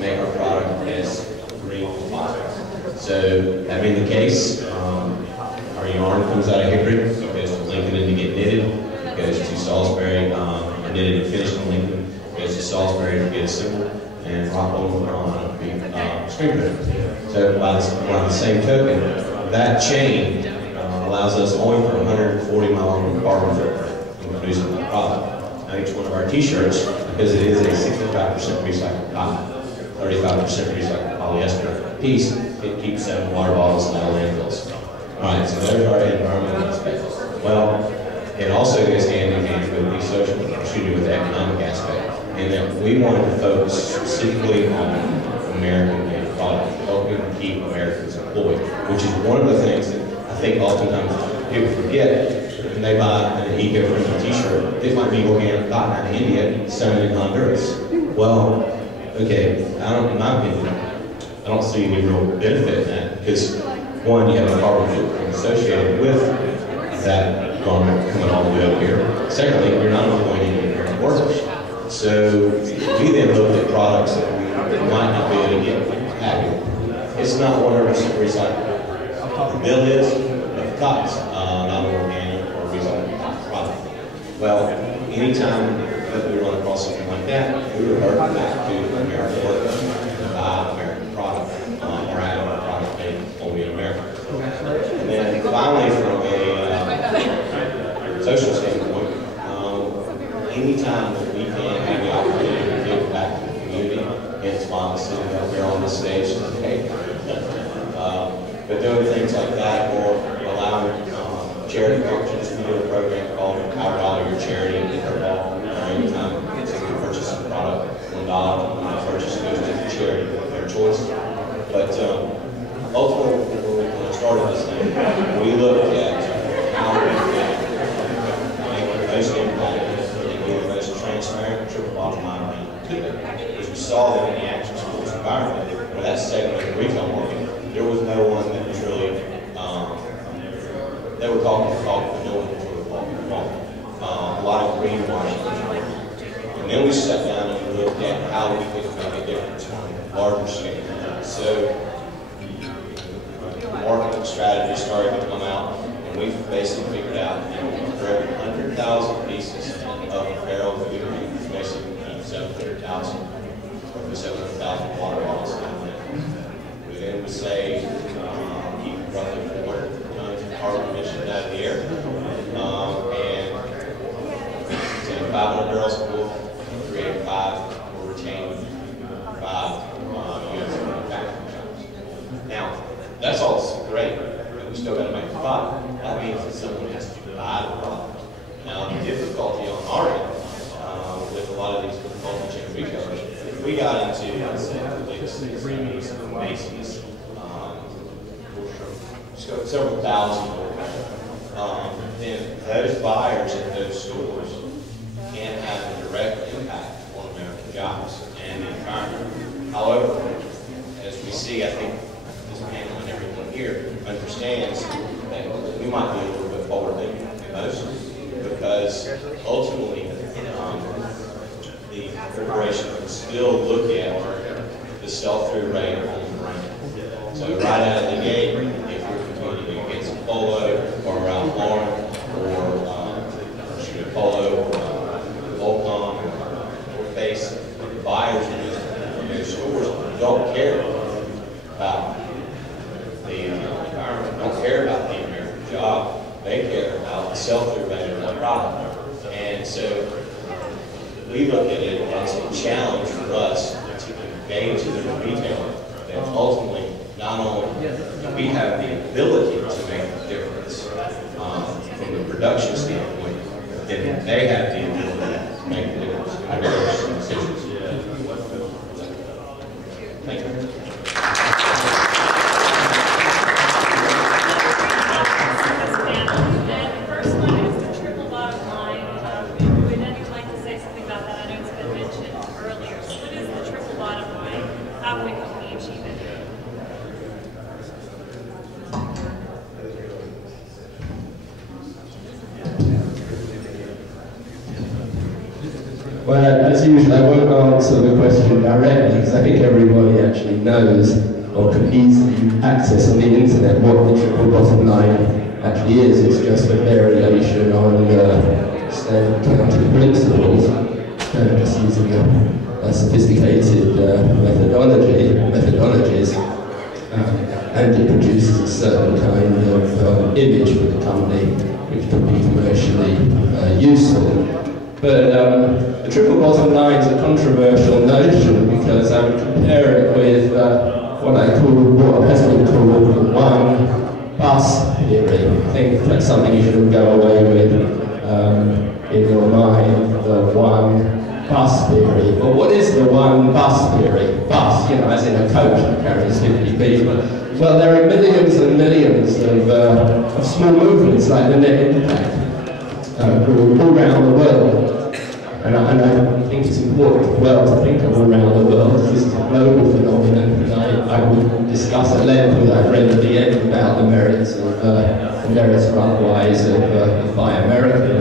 make our product as green as possible. So that being the case, our yarn comes out of hickory, it goes to Lincoln and to get knitted, it goes to Salisbury, knitted and finished in Lincoln, it goes to Salisbury to get assembled, and Rockwell, North Carolina to be screen printed. So by the same token, that chain allows us only for 140 mile carbon footprint in producing that product. Now each one of our t-shirts, because it is a 65% recycled cotton, 35% recycled polyester piece, it keeps them water bottles and out of landfills. Alright, so there's our environmental aspect. Well, it also goes hand in hand with the social, with the economic aspect, and that we wanted to focus specifically on American-made product, helping to keep Americans employed, which is one of the things that I think oftentimes people forget. When they buy an eco-friendly t-shirt, it might be organic cotton out of India, sewn in Honduras. Well, okay, in my opinion, I don't see any real benefit in that, because one, you have a carbon footprint associated with that garment coming all the way up here. Secondly, you're not employing any American workers. So we then looked at products that we might not be able to get packaged. It's not 100% recyclable. The bill is, but the cotton's not an organic or recyclable product. Well, anytime that we run across something like that, we revert back to American workers and buy American product, or add on a product made only in America. And then finally, from a social standpoint, anytime that we can have the opportunity to give back to the community, hence why I'm sitting up here on the stage today. But doing things like that, or allowing charity functions, we do a program called $1 Your Charity and Pickleball. Anytime you purchase a product, $1 when you purchase goes to the charity of their choice. But ultimately, when I started this thing, we looked at how we could make the most impact and be the most transparent, triple bottom line we could be. Because we saw that in the action sports environment, where that segment of the retail market, there was no one that was really, they were talking the talk, but no one was really walking the walk. A lot of greenwashing. And then we sat down and looked at how we could make a difference on a larger scale. So marketing strategy started to come out, and we basically figured out that for every 100,000 pieces of apparel that we produce, basically 700,000 water bottles. We then would say keep roughly 400 tons of carbon emissions out of the air, and 500 barrels of wool, create 5 or retain 5 units of manufacturing jobs. Now, that's all great, but we still got to make the product. That means that someone has to buy the product. Now, the difficulty on our end, with a lot of these multi-chain retailers, if we got into, let's say, Macy's, several thousand, then those buyers at those stores can have a direct impact on American jobs and the environment. However, as we see, I think this panel and everyone here understands that we might be a little bit forward-thinking emotionally, because ultimately the corporation can still look at the sell-through rate on the brand. So right out of the gate, if you're competing against a Polo or a Ralph Lauren or a Polo or Volcom or Face, the buyers in those stores don't care about the environment, don't care about the American job. They care about the sell-through rate of the product. And so we look at it as a challenge for us to engage with the retailer that ultimately not only do we have the ability to make a difference from the production standpoint, but then they have the ability to make a difference in their decisions. Thank you. Well, as usual, I won't answer the question directly because I think everybody actually knows or can easily access on the internet what the triple bottom line actually is. It's just a variation on standard accounting principles, just using a sophisticated methodologies, and it produces a certain kind of image for the company which can be commercially useful. But the triple bottom line is a controversial notion because I would compare it with what has been called the one bus theory. I think that's something you should go away with in your mind, the one bus theory. Well, what is the one bus theory? Bus, as in a coach that carries 50 people. Well, there are millions and millions of small movements like the net impact all around the world. And I think it's important as well to think of all around the world. This is a global phenomenon, and I would discuss at length with our friend at the end about the merits or otherwise of Buy American.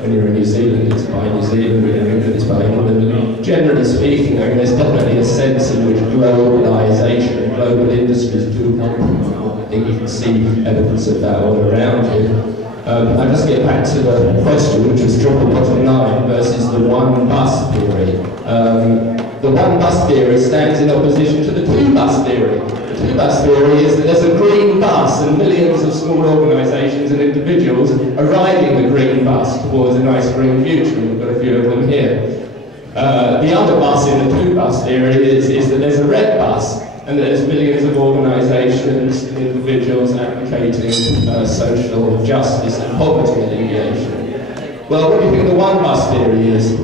When you're in New Zealand, it's Buy New Zealand, when you're in England, it's Buy England. And generally speaking, there's definitely a sense in which globalization, global industries do contribute. I think you can see evidence of that all around you. I'll just get back to the question, which was triple bottom line versus the one bus theory. The one bus theory stands in opposition to the two bus theory. The two bus theory is that there's a green bus and millions of small organisations and individuals are riding the green bus towards a nice green future, and we've got a few of them here. The other bus in the two bus theory is that there's a red bus, and there's millions of organisations and individuals advocating social justice and poverty alleviation. Well, what do you think the one bus theory is?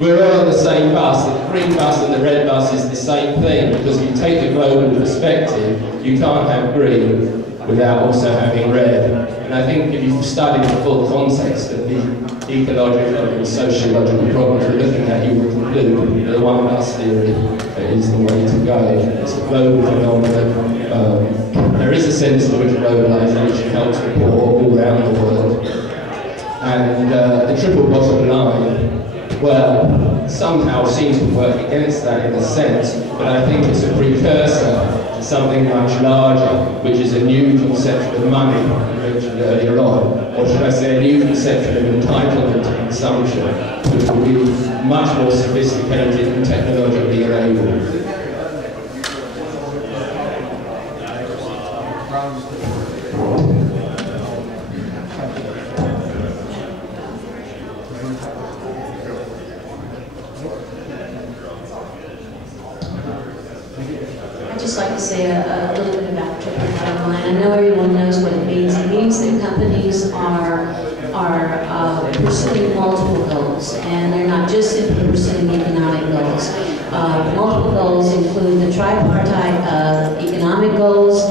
We're all on the same bus. The green bus and the red bus is the same thing, because if you take a global perspective, you can't have green without also having red. And I think if you study the full context of the ecological and sociological problems we're looking at, you will conclude the one bus theory is the way to go. It's a global phenomenon. There is a sense in which globalization helps the poor all around the world. And the triple bottom line, well, somehow seems to work against that in a sense, but I think it's a precursor to something much larger, which is a new conception of money, I mentioned earlier on, or should I say a new conception of entitlement to consumption, which will be much more sophisticated and technologically enabled. I'd just like to say a little bit about triple bottom line. I know everyone knows what it means. It means that companies are pursuing multiple goals, and they're not just simply pursuing economic goals. Multiple goals include the tripartite of economic goals,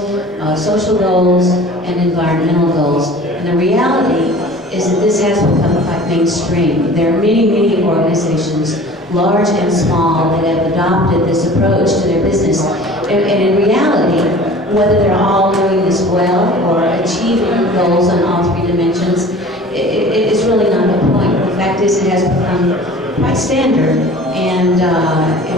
social goals, and environmental goals. And the reality is that this has become quite mainstream. There are many, many organizations, large and small, that have adopted this approach to their business. And in reality, whether they're all doing this well or achieving goals on all three dimensions, it is really not the point. The fact is, it has become quite standard, and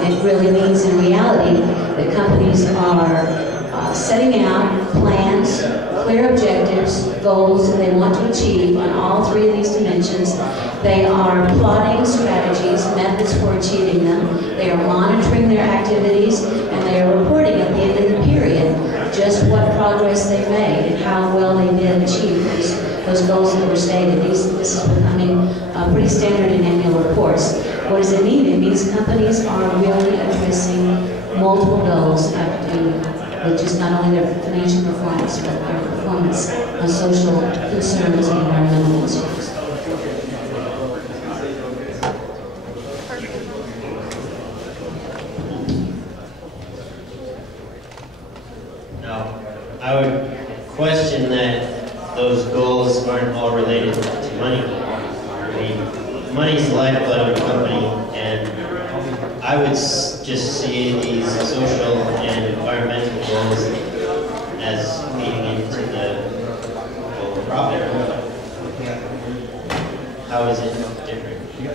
it really means in reality that companies are setting out plans, clear objectives, goals that they want to achieve on all three of these dimensions. They are plotting strategies, methods for achieving them. They are monitoring their activities, and they are reporting at the end of the period just what progress they made and how well they did achieve those goals that were stated. This is becoming pretty standard in annual reports. What does it mean? It means companies are really addressing multiple goals with just not only their financial performance, but their performance on social concerns and environmental issues. Now, I would question that those goals aren't all related to money. I mean, money's the lifeblood of a company, and I would just see these social and environmental goals as feeding into the goal of profit. how is it different?